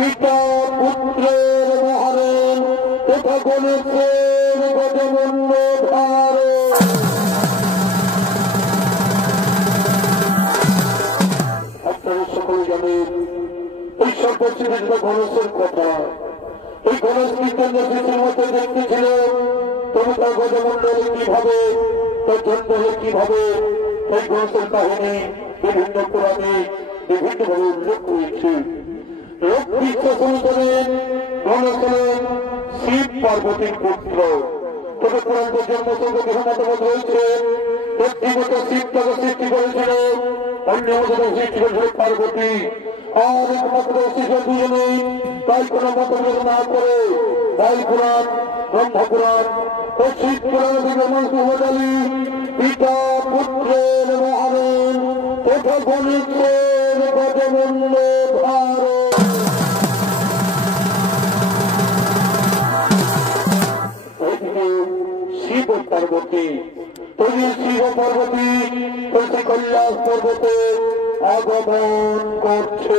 পিতা পুত্রের মহারেন তথা গণেশের গজমন্ড ধারে। আপনারা সকলে জানেন এই সর্বশ্রেষ্ঠ গণেশের কথা। এই গণেশ কীর্তন শিশুর মধ্যে দেখতেছিল তবু তার গজমন্ডলে কিভাবে তার জন্ম হলে কিভাবে এই গণেশের কাহিনী বিভিন্ন পুরাণে বিভিন্নভাবে উল্লেখ রয়েছে। লোক বিশ্বাস অনুসারে গণেশ হলেন শিব পার্বতীর পুত্র। তবে পুরাণের জন্মসঙ্গ বিভিন্ন মতামত রয়েছে। একটি মতো শিব তাকে সৃষ্টি করেছিল, অন্য মতো সৃষ্টি করেছিল পার্বতী। আর একমাত্র শিশু দুজনেই তাই কোন মতভেদ না করে বায়ু পুরাণ, ব্রহ্মপুরাণ ও শিব পুরাণ থেকে মহাদালী পিতা পুত্রের মহারেন তথা গণেশের গজমন্ড ধারে। শিব পার্বতী তৈরি শিব পার্বতী কৈলাস পর্বতে আগমন করছে।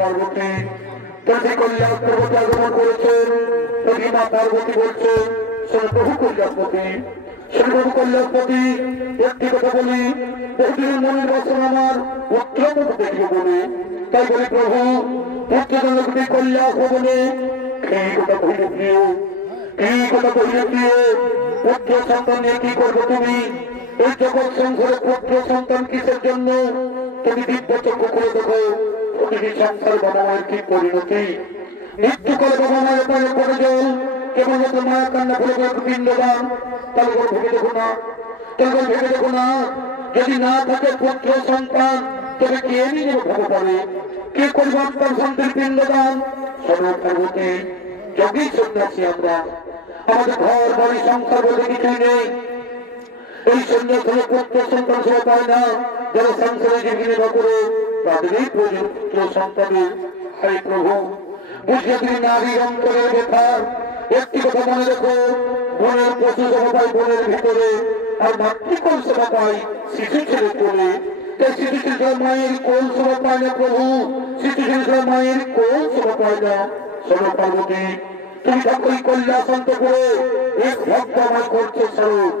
পার্বতী তথা কল্যাণ পর্বতে আগমন করেছেন। মা পার্বতী বলছেন সে প্রভু কল্যাণপতি, সে প্রভু কল্যাণপতি। একটি কথা বলি, বহুদিনের মনের বাসন আমার পুত্র দেখবে বলে, তাই বলি প্রভু পুত্রজনকে কল্যাণ ভবনে এই কথা কহিলে প্রিয়, এই কথা কহিলে প্রিয়, পুত্র সন্তান নিয়ে কি করবো তুমি? এই জগৎ সংসারে পুত্র সন্তান কিসের জন্য? তুমি দিব্য চক্ষু করে দেখো প্রতিটি সংসার বাবা মায়ের কি পরিণতি। মৃত্যুকালে বাবা মায়ের পায়ে পড়ে জল কেবলমাত্র মায়ের কান্না ফেলে পিণ্ডদান। তারপর ভেবে দেখো না, তারপর ভেবে দেখো না, যদি না থাকে পুত্র সন্তান তবে কে নিয়ে ভাবো পারে, কে করবার তার সন্তান পিণ্ডদান? সর্বপার্বতী যোগী সন্ন্যাসী আমরা, আমাদের ঘর বাড়ি সংসার বলে কিছুই নেই। এই সন্ন্যাসের পুত্র সন্তান সেবা পায় না, যারা সংসারে জীবনে না করে তাদেরই পুত্র সন্তানের। হে প্রভু, বুঝলে তুমি নারী অন্তরের ব্যথা। একটি কথা মনে রেখো, বনের পশু সেবা পায় বনের ভিতরে, আর মাতৃকোল সেবা পায় শিশু ছেলে কোলে। তাই শিশু ছেলে মায়ের কোল সেবা পায় না প্রভু, শিশু ছেলে মায়ের কোল সেবা পায় না। শোনো পার্বতী, তুমি ঠাকুরই কল্যাণ শান্ত করে এক ভক্ত আমার করছে স্বরূপ,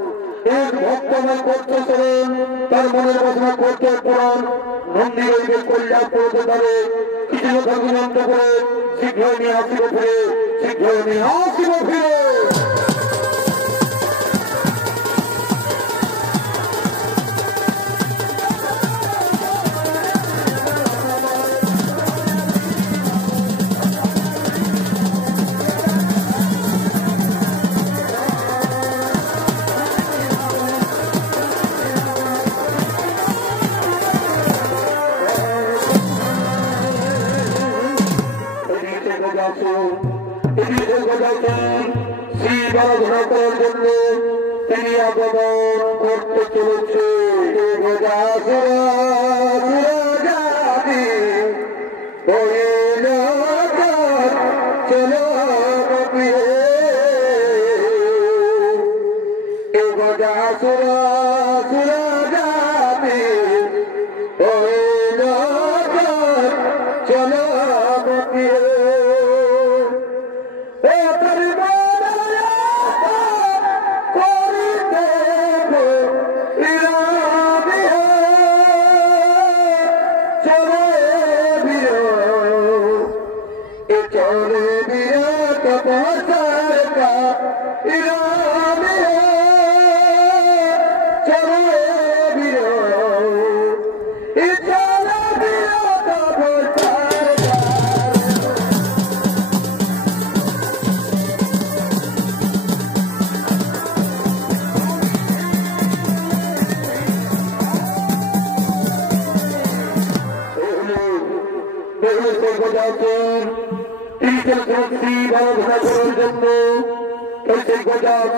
এক ভক্ত আমার করছে স্মরণ, তার মনের বাসনা করতে পূরণ। নন্দী রইবে কল্যাণ করতে পারে, কিছু ঠাকুর অন্ত করে শীঘ্রই নিয়ে আসিব ফিরে, শীঘ্রই নিয়ে আসিব ফিরে। আরাধনা করার জন্য তিনি আগমন করতে চলেছে।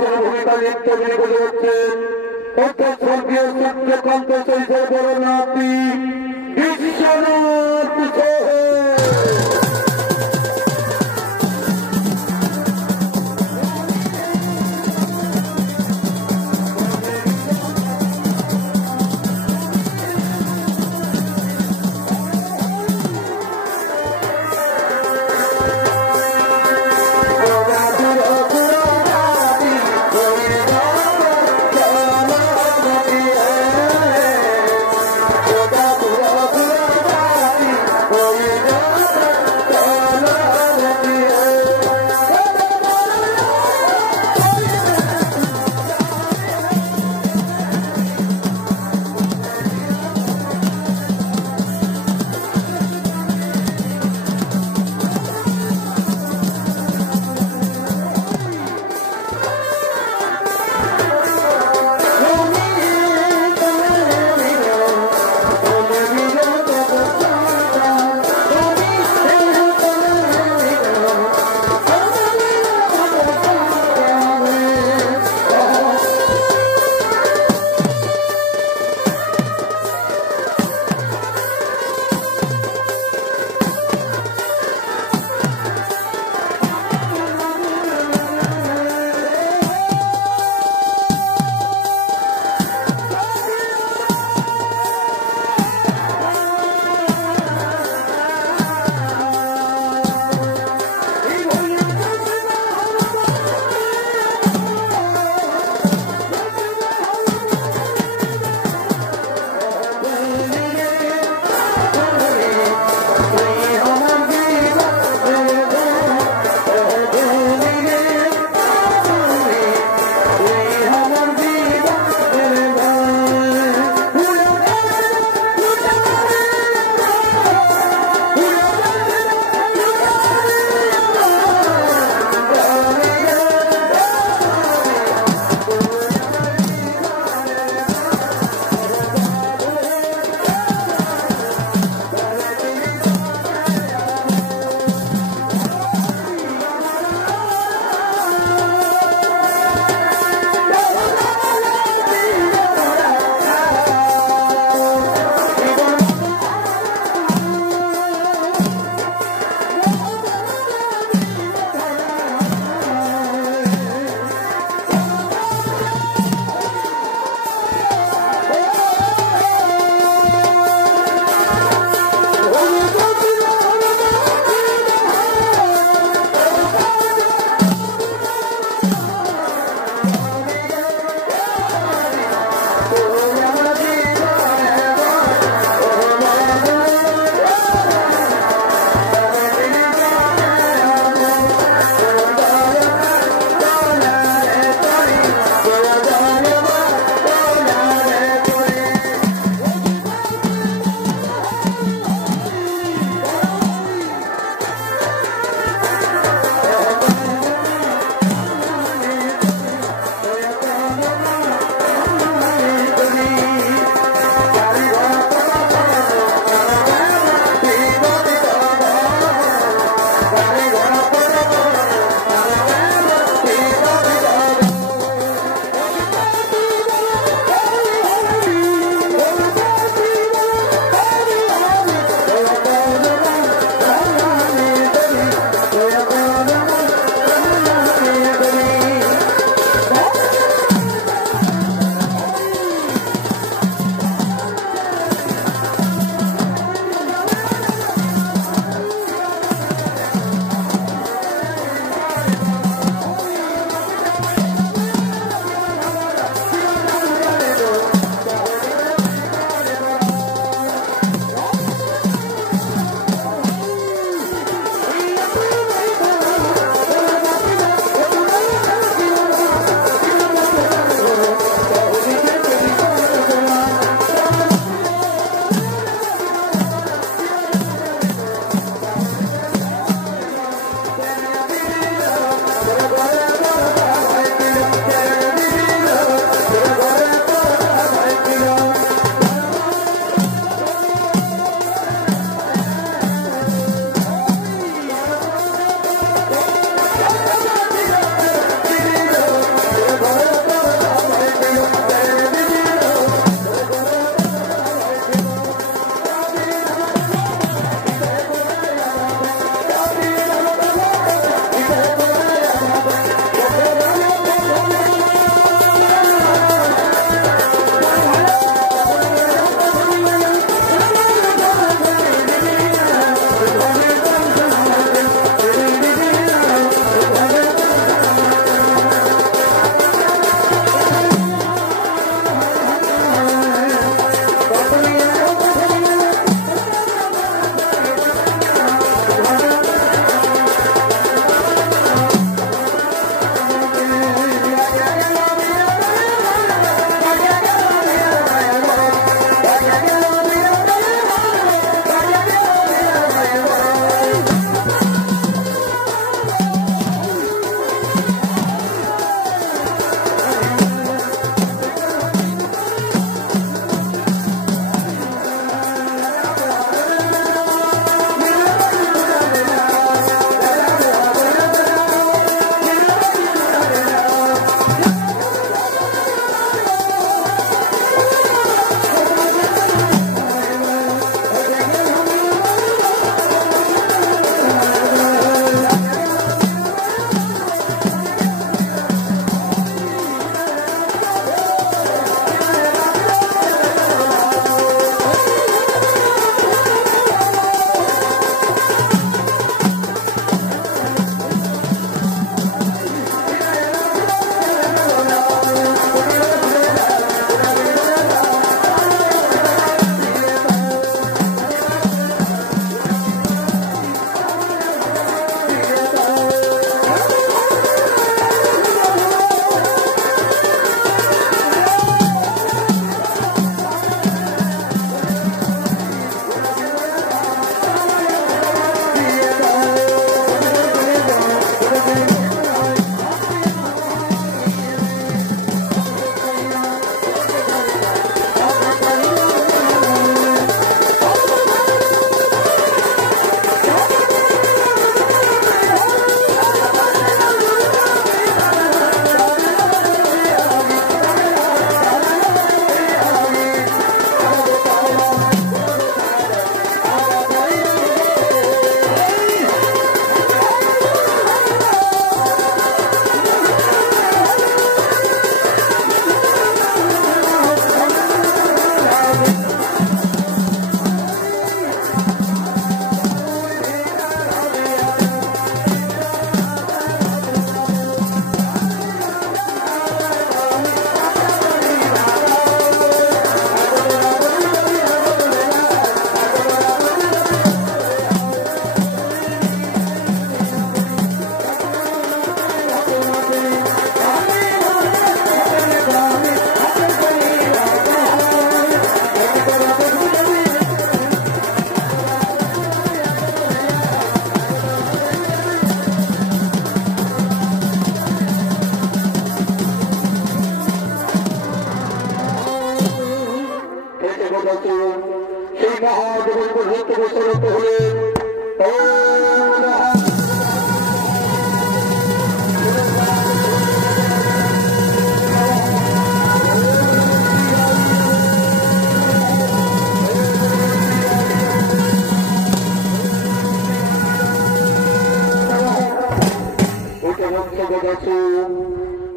চলো ভূমিকা লিপ্ত করে হচ্ছেন অর্থাৎ স্বর্গীয় সূর্যকান্ত শৈশব বড় নাতি বিশ্বনাথ Oh, yeah.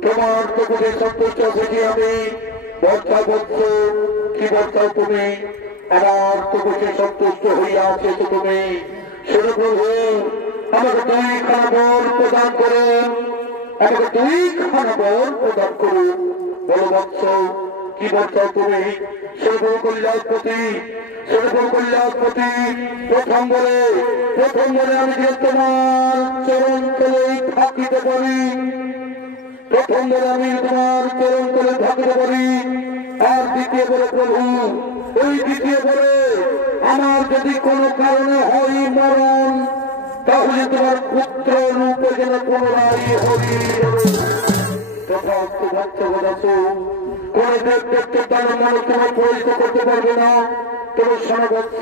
তোমার তো কোটে সন্তুষ্ট থেকে আমি বর্ষা বলছ কি বর্ষাও তুমি আমার তো কোটে সন্তুষ্ট হইয়া আছে তো তুমি সেরকম আমাকে দুইখানা বল প্রদান করেন, আমাকে দুইখানা বল প্রদান করুন। বলো বৎস কি বর্ষাও তুমি সেরকম কল্যাণপতি সেরকম কল্যাণপতি প্রথম বলে আমি যে তোমার চরণ তলে থাকিতে পারি, প্রথম বলে আমি তোমার চরণ তলে থাকিতে পারি। আর দ্বিতীয় বলে প্রভু ওই দ্বিতীয় বলে আমার যদি কোনো কারণে হয় মরণ, তাহলে তোমার পুত্র রূপে যেন পুনরায় হরি কোন দেব দেখতে তার মনে তোমার পরিচিত করতে পারবে না। তোমার সনবৎস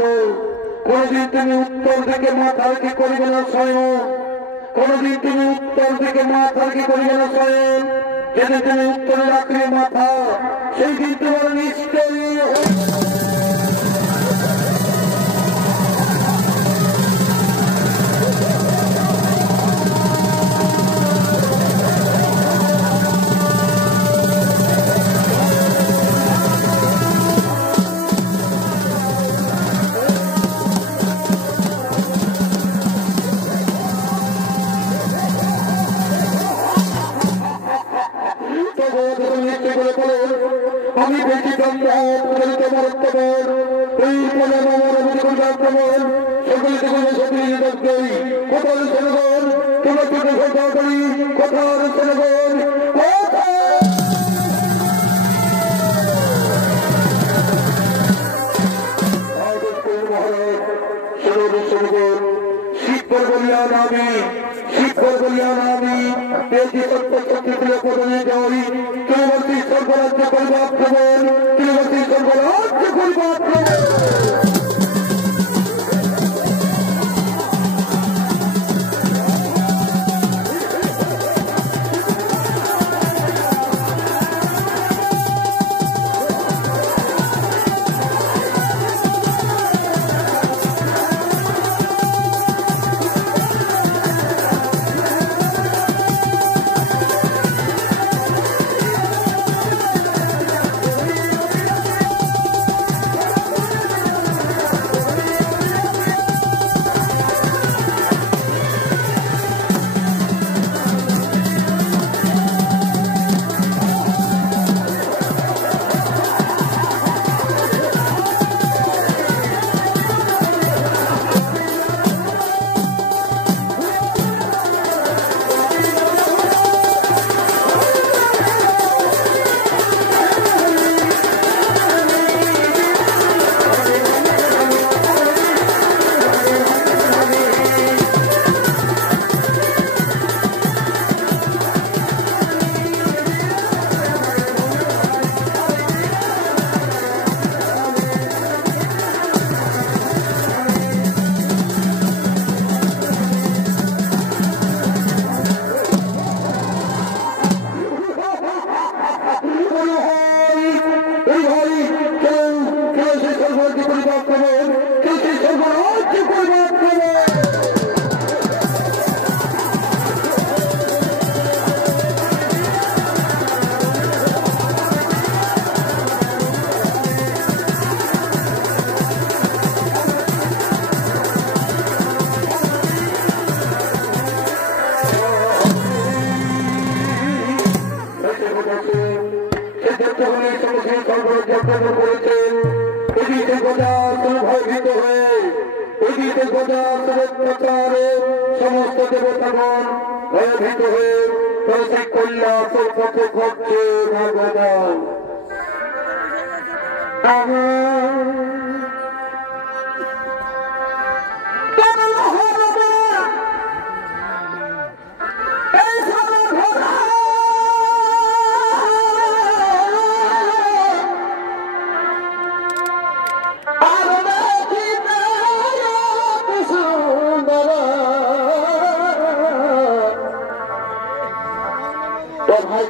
কোনদিন তুমি উত্তর দিকে মাথা রেখে করিবে না স্বয়ং, কোনদিন তুমি উত্তর দিকে মাথা রেখে করিবে না স্বয়ং। যেদিন তুমি উত্তরে রাখবে মাথা সেই দিন তোমার নিশ্চয়ই আমি বেশি কোথাও জনগণ তোমার কোথাও জনগণ বলিয়া নামি শিক্ষক বলিয়া নামি পেয়েছি সত্য শক্তি তুলে প্রদানে যাই কেবলটি সর্বরাজ্য পরিবার খবর কেবলটি সর্বরাজ্য পরিবার খবর সমস্ত দেবতাগণ ভয়ভীত হয়ে প্রতি কৈলাসের পথে ঘটছে ভগবান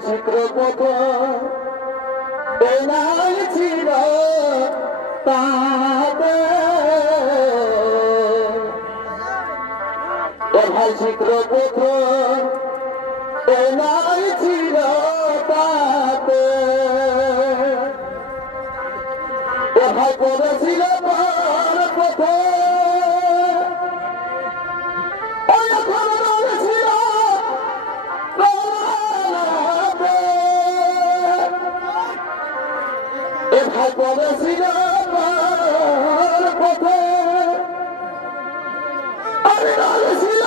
চিত্রপথ ছিল তাতে ভাই চিত্রপথ ছিল তাতে ভাই পড়েছিল তার পথে ভাই পড়েছিল তার পথে আমি বলেছিল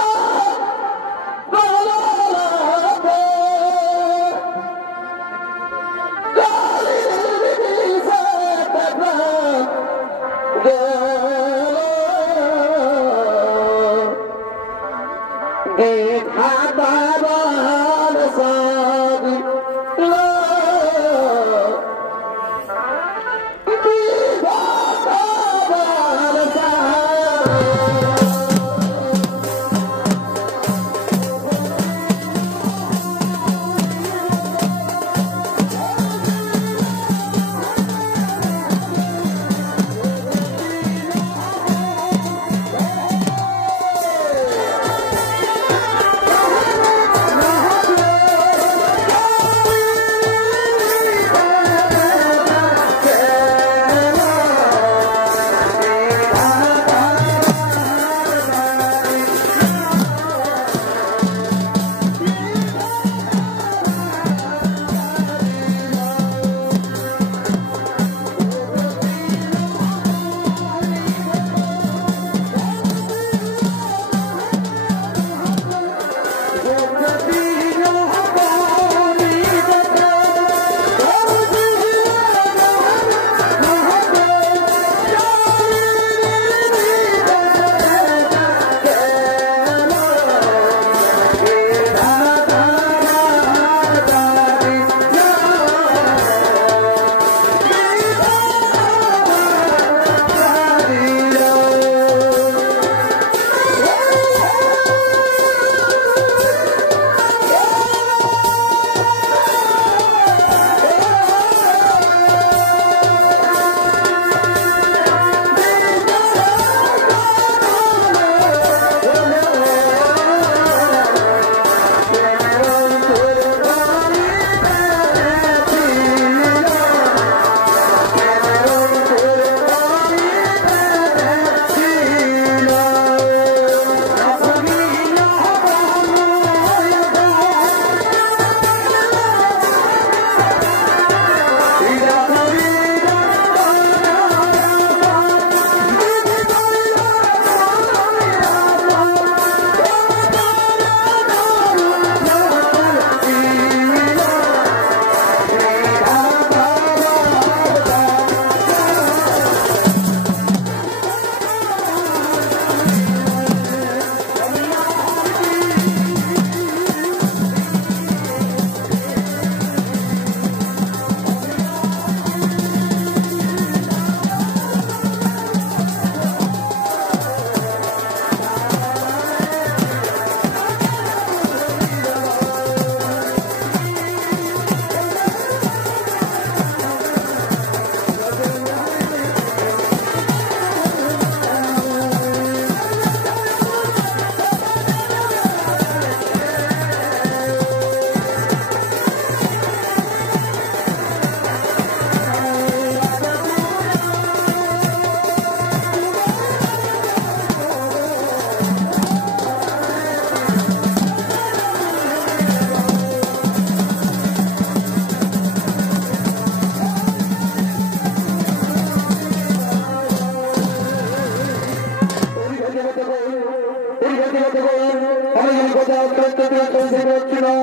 কথা শুনতে পারছি না,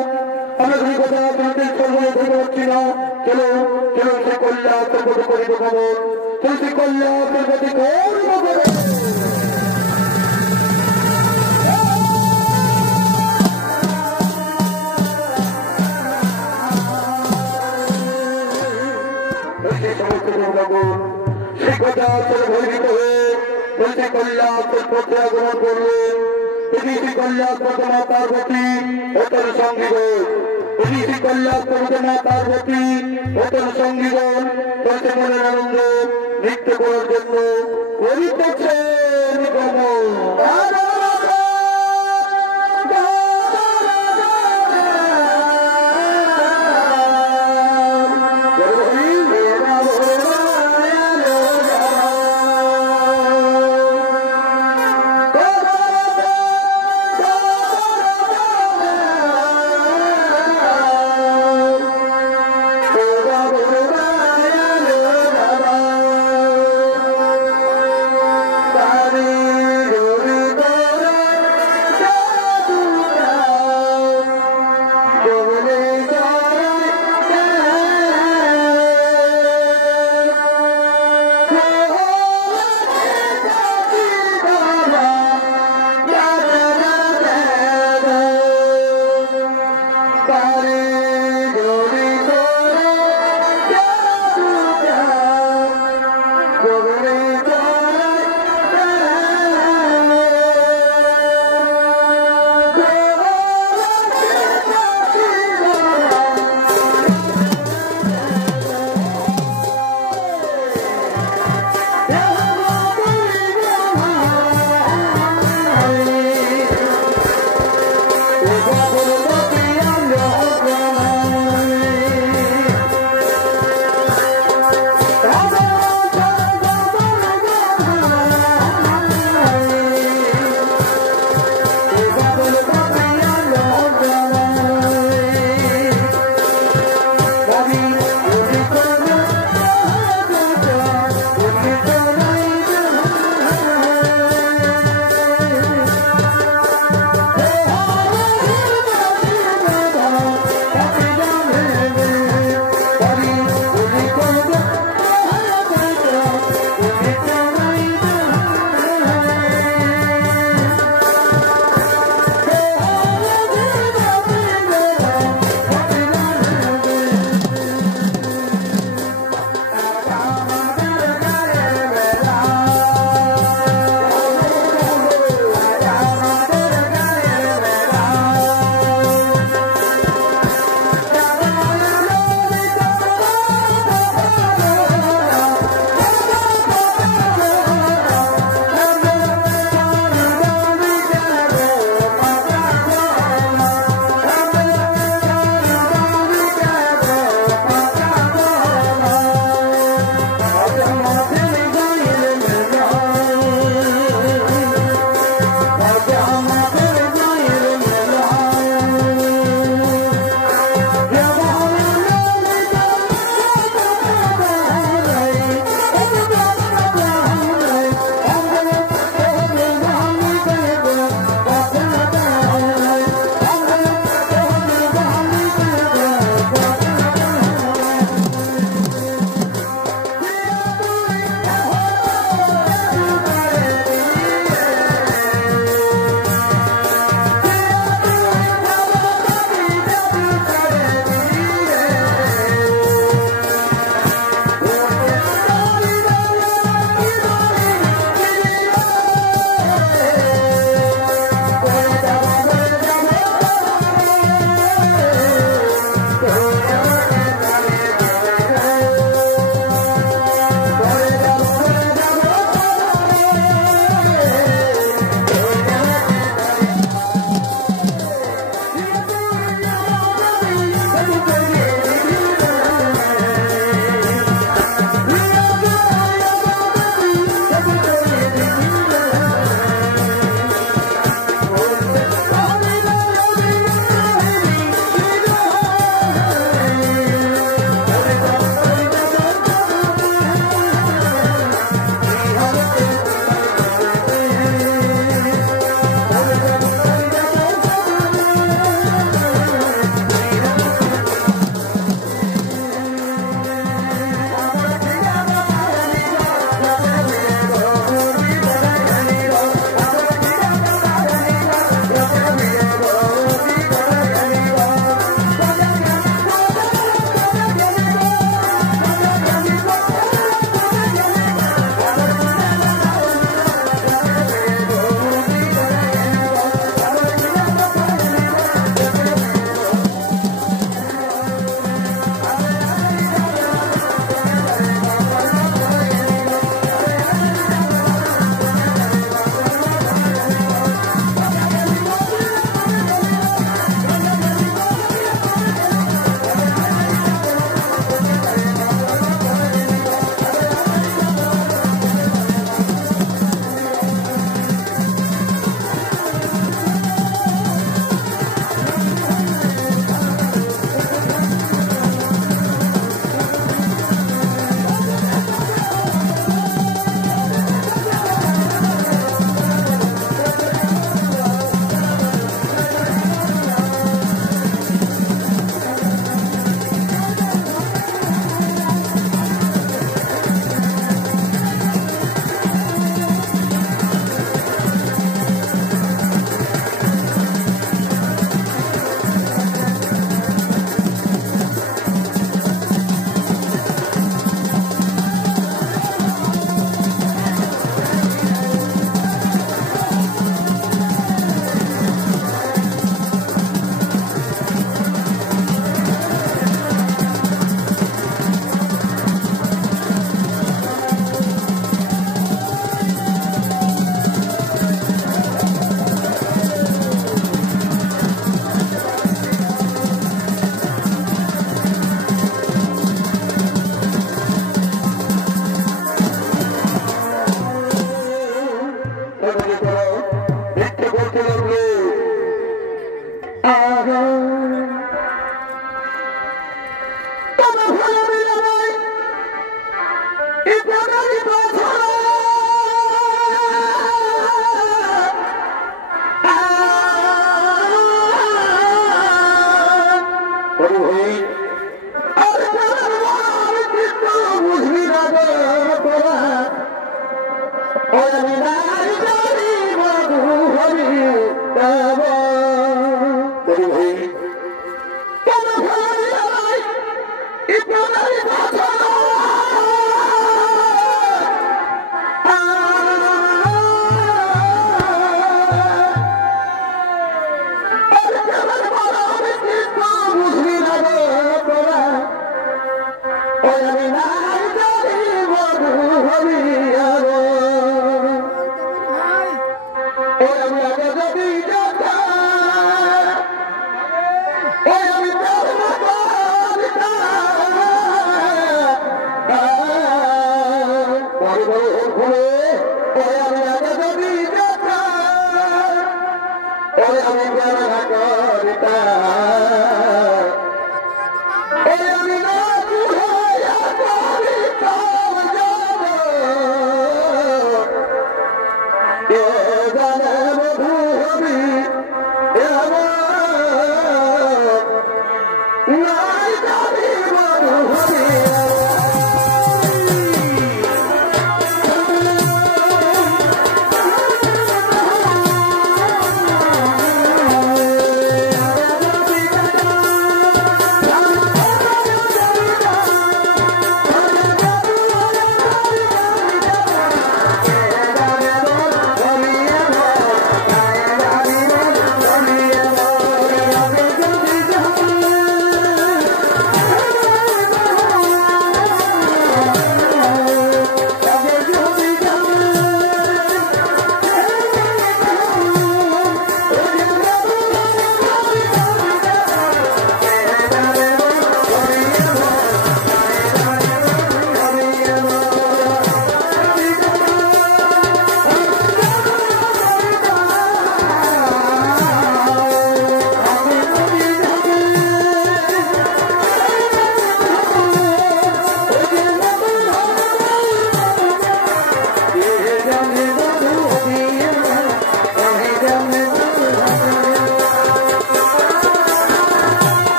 আমরা তুমি কথা শুনতে শুনতে পারছি না। চলো চলো সে কল্যাণ প্রতি করিব খবর, সে কল্যাণ প্রতি করিব খবর। সেই কথা ভয়ভীত হয়ে বলছে কল্যাণ পথে আগমন করলেন। তিনি শ্রী কল্যাণ মা পার্বতী অতল সঙ্গীগণ, তিনি শ্রী কল্যাণ মা পার্বতী অতল সঙ্গীগণ বলছে মনের আনন্দ নৃত্য করার জন্য করিতেছে নিগম। Hare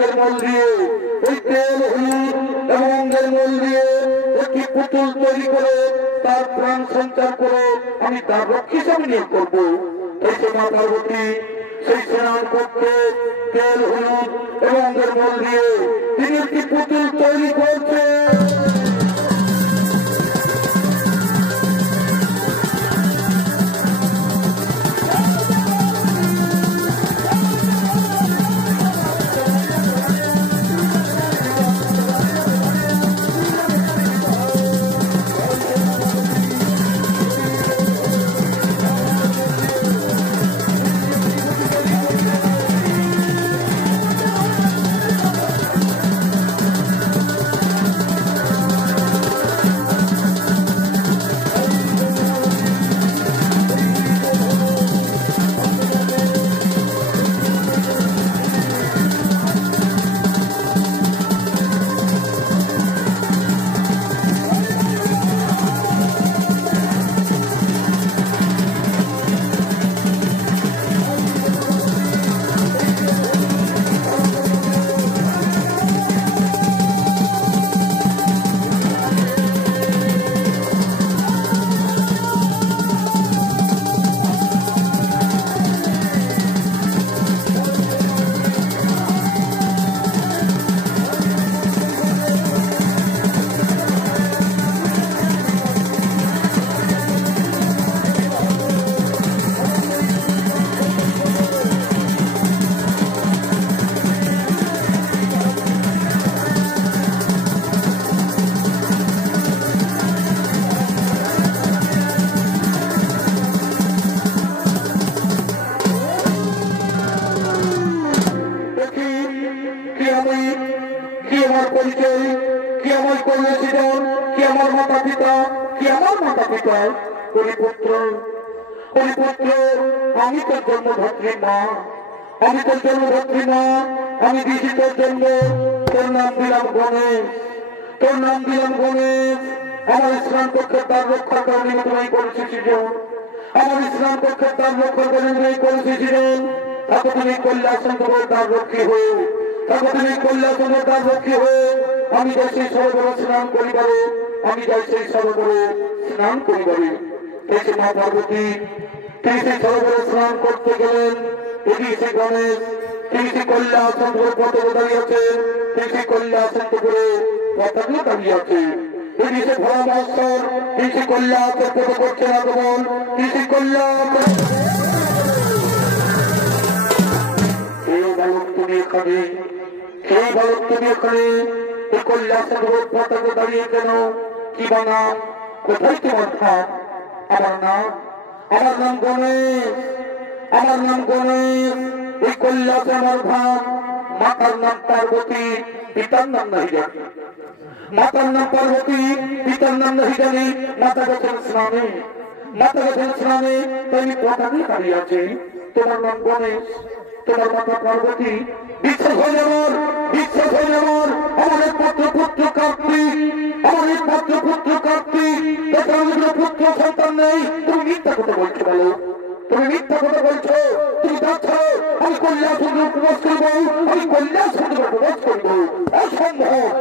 অঙ্গের মল দিয়ে ওই তেল হলুদ এবং অঙ্গের মল দিয়ে একটি পুতুল তৈরি করে তার প্রাণ সঞ্চার করে আমি তার রক্ষী হিসাবে নিয়োগ করবো। সেই মা পার্বতী সেই স্নান করতে তেল হলুদ এবং অঙ্গের মল দিয়ে তিনি একটি পুতুল তৈরি করছে। আমি তোর জন্মধাত্রী মা, আমি তোর জন্মধাত্রী মা, আমি দিয়েছি তোর জন্ম, তোর নাম দিলাম গণেশ, তোর নাম দিলাম গণেশ। আমার স্নান কক্ষের দ্বার রক্ষার কারণে তুমি করেছি সৃজন, আমার স্নান কক্ষের দ্বার রক্ষার কারণে তুমি করেছি সৃজন। তাকে তুমি কল্যাণচন্দ্রের দ্বার রক্ষী হয়ে, তাকে তুমি কল্যাণচন্দ্রের দ্বার রক্ষী হয়ে আমি যাই সেই সরোবরে স্নান করিবারে, আমি যাই সেই সরোবরে স্নান করিবারে। এসে মা পার্বতী তিনি সেই সরোবরে স্নান করতে গেলেন। এদিকে সে গণেশ তিনি সেই কল্যাণচন্দ্র পতাকা দাঁড়িয়ে আছেন, তিনি সেই কল্যাণচন্দ্রে পতাকা দাঁড়িয়ে আছে। তিনি সে ভরা মহোৎসব, তিনি সেই কল্যাণচন্দ্র করছেন আগমন, তিনি সেই কল্যাণ তুমি এখানে, সেই বালক তুমি এখানে এই কল্যাণচন্দ্র পতাকা দাঁড়িয়ে কেন? কি বানা? কোথায় তোমার ভাব? আমার নাম, আমার নাম গণেশ, আমার নাম গণেশ। এই কল্যাণে আমার ভাব। মাতার নাম পার্বতী, পিতার নাম নাহি জানি, মাতার নাম পার্বতী, পিতার নাম নাহি জানি। মাতা গেছেন স্নানে, মাতা গেছেন স্নানে, তাই পতাকা দাঁড়িয়ে আছে। তোমার নাম গণেশ, তোমার মাতা পার্বতী। বিশ্বাস হয় আমার, বিশ্বাস হয় আমার। আমার একমাত্র পুত্র কার্তিক, আমার একমাত্র পুত্র কার্তিক। পুত্র সন্তান নেই, তুমি মিথ্যা কথা বলছো বলো, তুমি মিথ্যা কথা বলছো। তুমি যাচ্ছ আমি কল্যাণচন্দ্র উপবাস করবো, আমি কল্যাণচন্দ্র উপবাস করবো, অসম্ভব।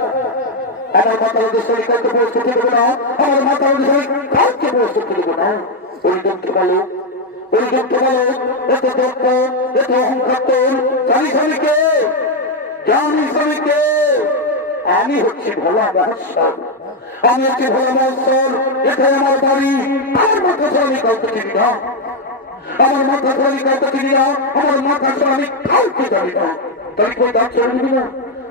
আমার মাতার শরীর কাউকে প্রবেশ করতে দেবো না, আমার মাতার শরীর কাউকে প্রবেশ করতে দেবো না। ওই যন্ত্র বলো, ওই যন্ত্র বলো, এত দত্ত, এত অহংকার তোর। জানি স্বামীকে, জানি স্বামীকে। আমি হচ্ছি ভোলা মহোৎসব, আমি হচ্ছি ভোলা মহোৎসব। এখানে আমার বাড়ি, আমার মাথা আমি কাউকে চিনি না, আমার মাথা আমি কাউকে চিনি না, আমার মাথা আমি কাউকে জানি না। তাই কই দাঁত ছেড়ে দিবি না,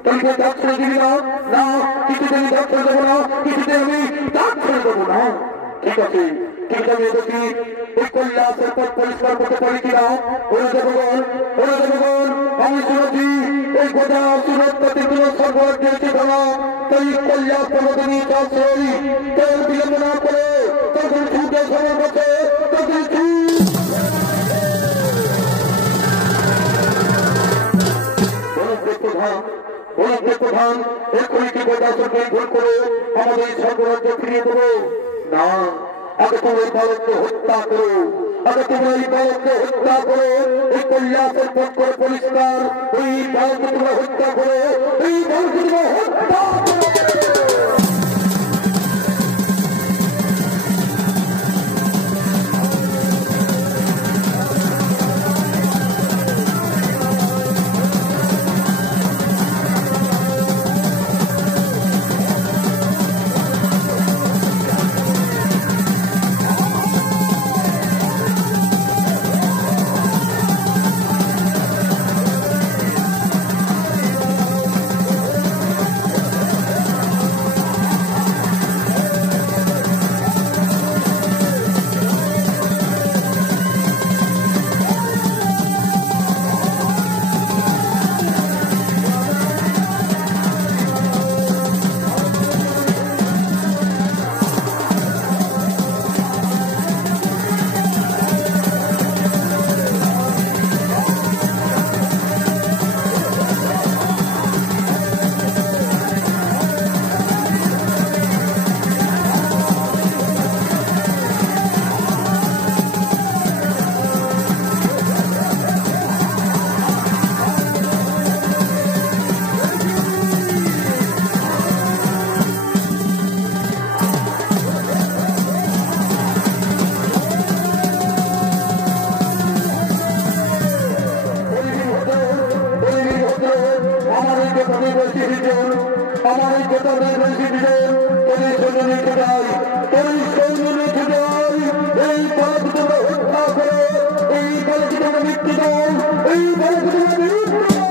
তাই কই দাঁত ছেড়ে দিবি না। না, কিছুতে আমি দাঁত ছেড়ে দেবো না, কিছুতে আমি দাঁত ছেড়ে দেবো না। ঠিক আছে, ঠিক আছে, আমি দেখি এই কল্যাণের পথ পরিষ্কার করতে পারি কিনা। ওরা দেবগণ, ওরা দেবগণ, আমি শুনেছি এই গোটা সুরক্ষাতে কোন সরবরাহ দিয়েছে ধরা। তাই কল্যাণ প্রবর্তনী চাষই তেল বিলম্ব না করে তখন ছুটে সবার কাছে তখন প্রধান এক্ষুনি কি গোদাসনকে ভুল করে আমাদের সর্বরাজ্য ফিরিয়ে দেবো না। আগে তুমি এই বালককে হত্যা করো, আগে তুমি এই বালককে হত্যা করো। এই কল্যাণের পথ করে পরিষ্কার, ওই বালককে তোমরা হত্যা করো। বলছি বিজন আমার এই কথা বলছি বিজন তোর সৈন্য রেখে যাই তোর সৈন্য রেখে যাই এই বালক তোমরা হত্যা করো এই বালক তোমরা মৃত্যু দাও এই বালক তোমরা মৃত্যু দাও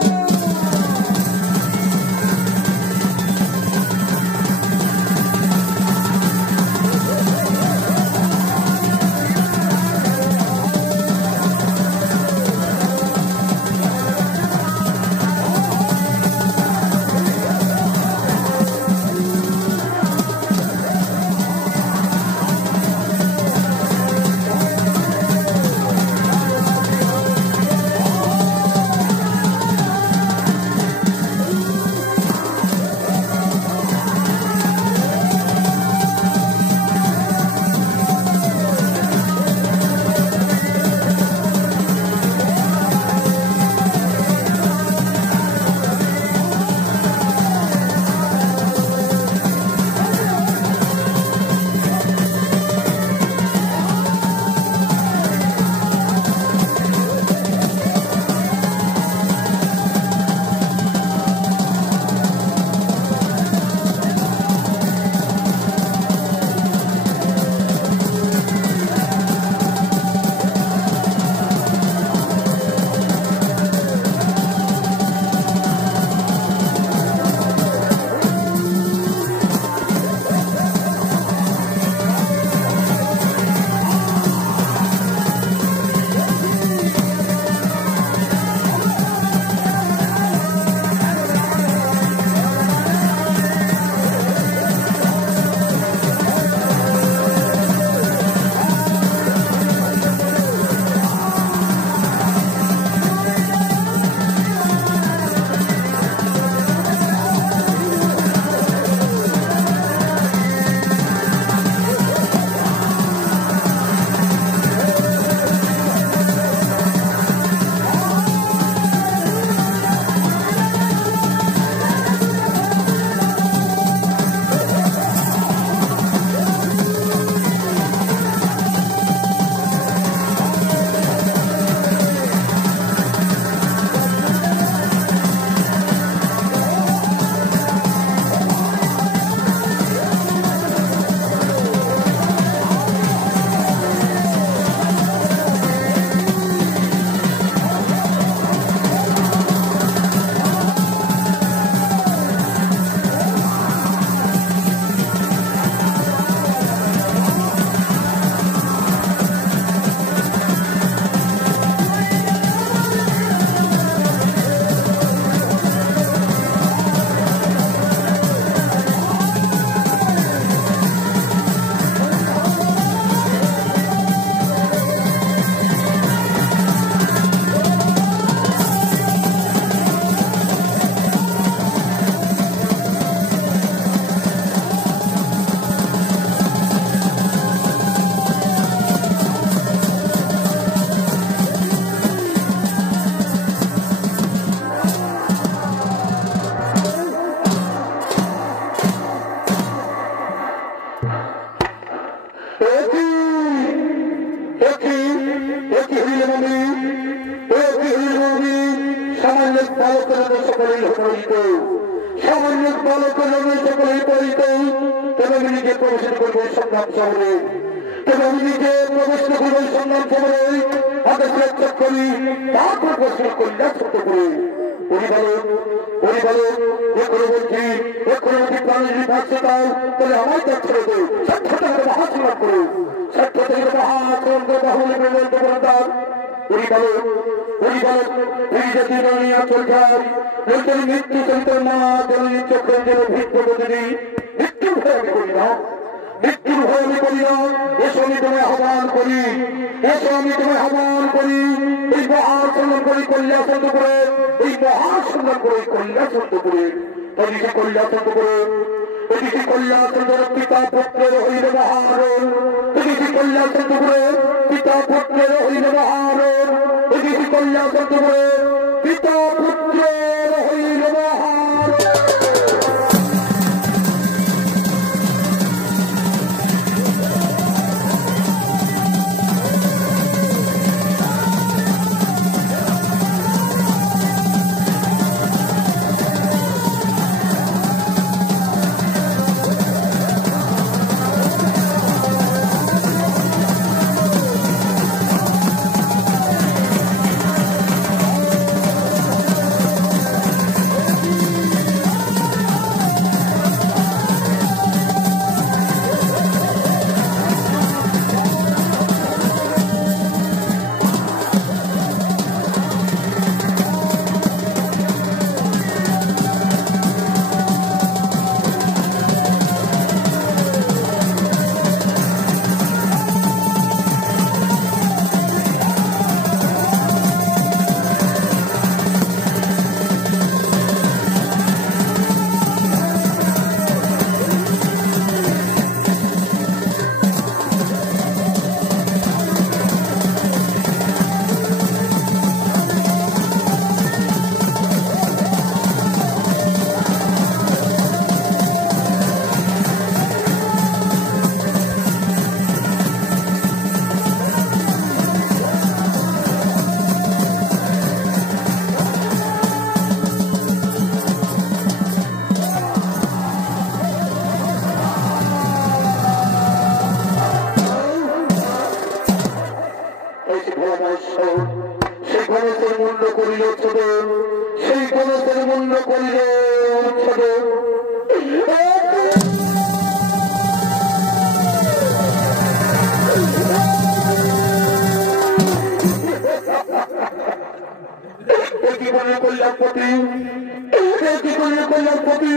কল্যাণপতি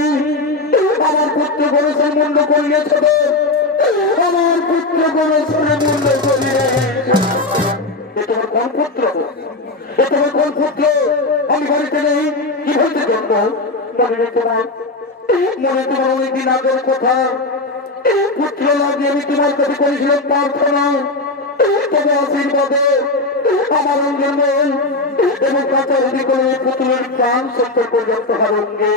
আমার পুত্র গণেশের মুন্ড করিয়েছে, আমার পুত্র গণেশের মুন্ড করিয়ে তোমার কোন পুত্র? তোমার কোন পুত্র? আমি বাড়িতে নেই, কি হয়েছে জন্ম? মনে তোমার অনেকদিন আগের কথা, পুত্র লাগে আমি তোমার কাছে করেছিলাম প্রার্থনা, তবে আশীর্বাদে আমার অঙ্গের মন এবং কাছাকাছি করে পুতুলের প্রাণ সত্তর পর্যন্ত হারঙ্গে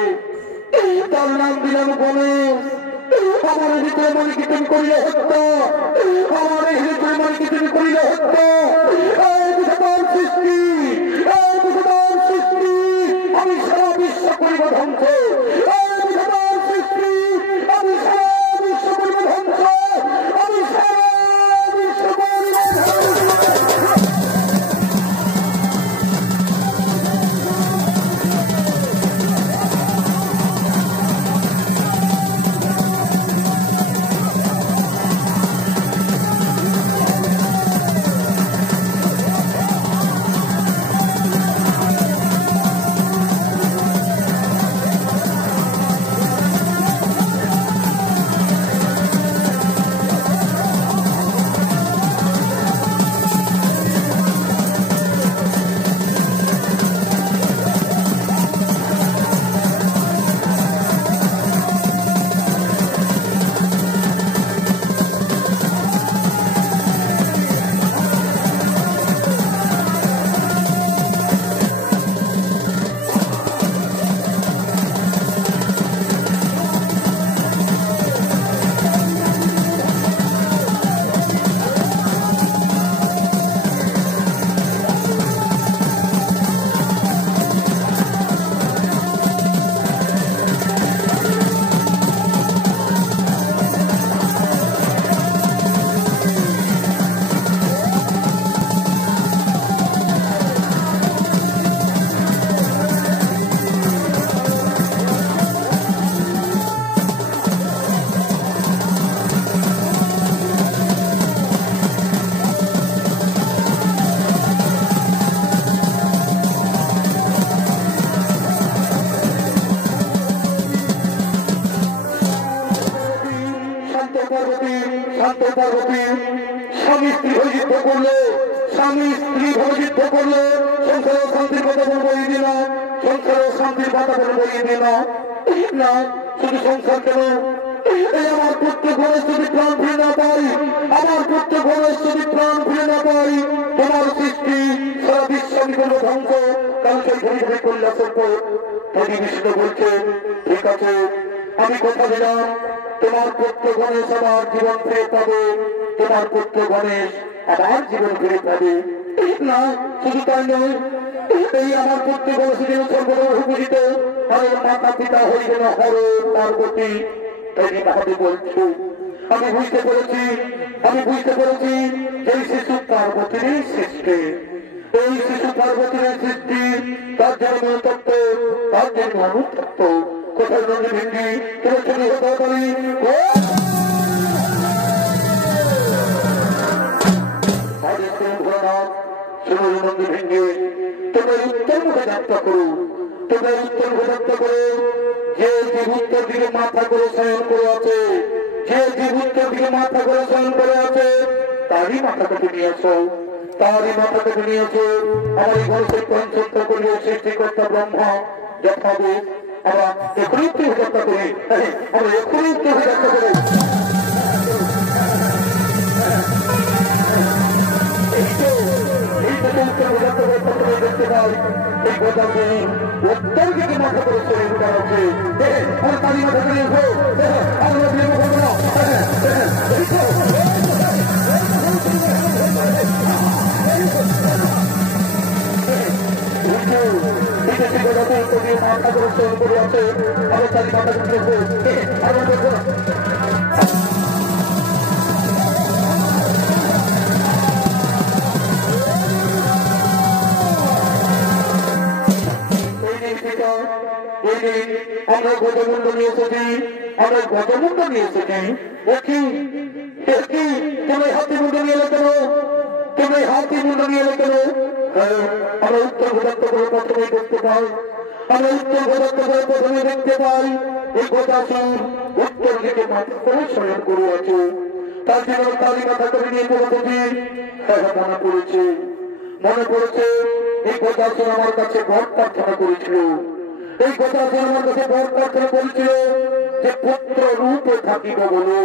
তার নাম দিলাম গণেশ। আমার ভিতরে মালিকে তুমি করিলে হত্যা, আমার ভিতরে মালিকে তুমি করিলে হত্যা। সৃষ্টি সৃষ্টি আমি সারা বিশ্ব করিব ধ্বংস, সৃষ্টি আমি সারা বিশ্ব করিব ধ্বংস, আমি সারা বিশ্ব করিব স্বামী স্ত্রী হয়ে যুদ্ধ করলো, স্বামী স্ত্রী ভাবে যুদ্ধ করলো, সংসারে শান্তির কথা বলে বইয়ে দিল, সংসারে শান্তির কথা বলে বইয়ে দিল না। শুধু সংসার কেন, এই আমার পুত্র গণেশ যদি প্রাণ ফিরে না পাই, আমার পুত্র গণেশ যদি প্রাণ ফিরে না পাই, তোমার সৃষ্টি সারা বিশ্ব আমি করবো ধ্বংস। কারণ সেই ঘড়ি ঘড়ি করলে সত্য প্রতি বিষ্ণু বলছে, ঠিক আছে আমি কথা দিলাম তোমার পুত্র গণেশ আমার জীবন ফিরে পাবে, তোমার পুত্র গণেশ আমার জীবন ফিরে পাবে। না শুধু তাই নয়, এই আমার পুত্র গণেশের জন্য সর্বদা উপযুক্ত আমার মাতা পিতা হয়ে গেল হর পার্বতী। তাই মহাদেব বলছে আমি বুঝতে পেরেছি যে শিশু পার্বতীর সৃষ্টি, এই শিশু পার্বতীর সৃষ্টি, তার জন্ম তত্ত্ব, তার জন্ম অনুতত্ত্ব কোথায় নদী ভেঙ্গি তোমার ছবি হতে পারি। নদী ভেঙ্গে তোমার উত্তর মুখে যাত্রা করো, তোমার উত্তর মুখে যাত্রা করো। যে জীব উত্তর দিকে মাথা করে শয়ন করে আছে, যে জীব উত্তর দিকে মাথা করে শয়ন করে আছে, তারই মাথাটা তুমি আসো, তারই মাথাটা তুমি আসো। আমার এই গণেশের পঞ্চত্ব করিয়ে সৃষ্টিকর্তা ব্রহ্মা যথাবে আমরা এখনই যাত্রা করি, আমরা এখনই যাত্রা করি। দেখতে পাই এই গোদামে উত্তর দিকে মাথা করে শরীর উঠানো হচ্ছে, আমার তারই মাথা করে এসো, আমরা বিয়ে করবো না। বিদেশি গোদামে উত্তর দিয়ে মাথা করে শরীর করে আছে, আমার তারই মাথা করে এসো, আমরা দেখবো আমরা গজমুণ্ড নিয়ে এসেছি, আমরা গজমুণ্ড নিয়ে এসেছি। একই একই তুমি হাতি মুন্ড নিয়ে এলে কেন? তুমি হাতি মুন্ড নিয়ে এলে কেন? আমরা উত্তর গোদাত্ত করে প্রথমেই দেখতে পাই, আমরা উত্তর গোদাত্ত করে প্রথমে দেখতে পাই এই গোদাসুর উত্তর দিকে মাথা করে শয়ন করে আছে। তার জন্য তারই কথা করে নিয়ে পড়েছি। মনে পড়েছে, মনে পড়েছে এই গোদাসুর আমার কাছে বর প্রার্থনা করেছিল। এই গোদাসুর আমার কাছে বর প্রার্থনা করেছিল যে পুত্র রূপে থাকিব বলে,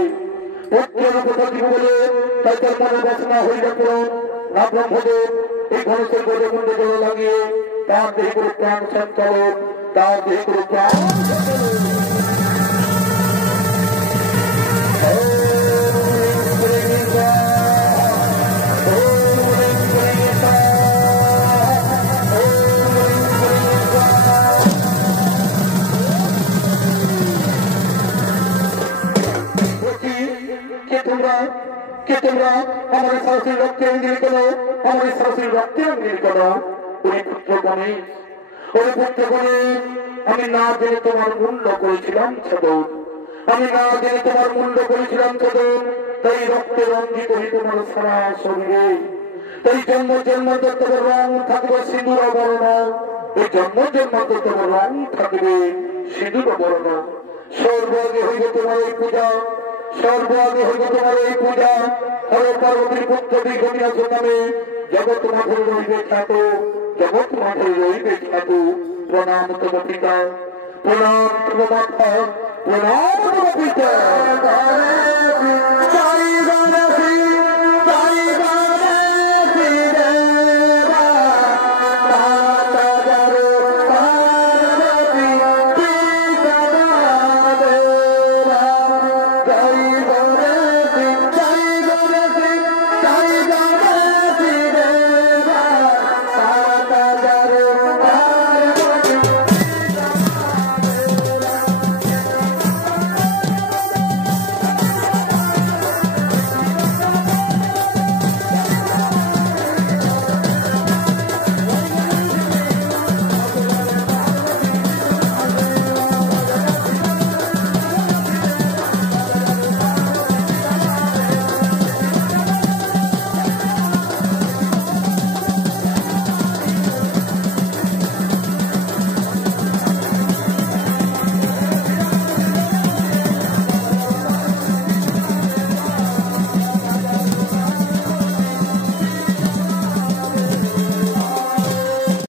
পুত্র রূপে থাকিব বলে। তাই তার মনে বাসনা হইয়া পূরণ না ব্রহ্মদেব এই গণেশের গজমুণ্ডে জল লাগিয়ে তার দেহে করে প্রাণ সঞ্চালন, তার দেহে করে প্রাণ हमारे साहसी रक्त अंगिल करो, हमारे साहसी रक्त अंगिल करो। ওই পুত্র গণেশ, ওই পুত্র গণেশ, আমি না জেনে তোমার মুন্ড করেছিলাম ছদন, আমি না জেনে তোমার মুন্ড করেছিলাম ছদন। তাই রক্তে রঞ্জিত হই তোমার সারা শরীরে। তাই জন্ম জন্মান্তর তোমার রং থাকবে সিঁদুর বর্ণ, এই জন্ম জন্মান্তর তোমার রং থাকবে সিঁদুর বর্ণ। সর্বাগে হইবে তোমার এই পূজা, সর্বাগে হইবে তোমার এই পূজা। হর পার্বতীর পুত্র দীর্ঘদিনাথ নামে জগৎ মাঠে রইবে খ্যাত, জগৎ মাঠে রইবে খ্যাত। প্রণাম তব পিতা, প্রণাম তব মাতা, প্রণাম তব পিতা।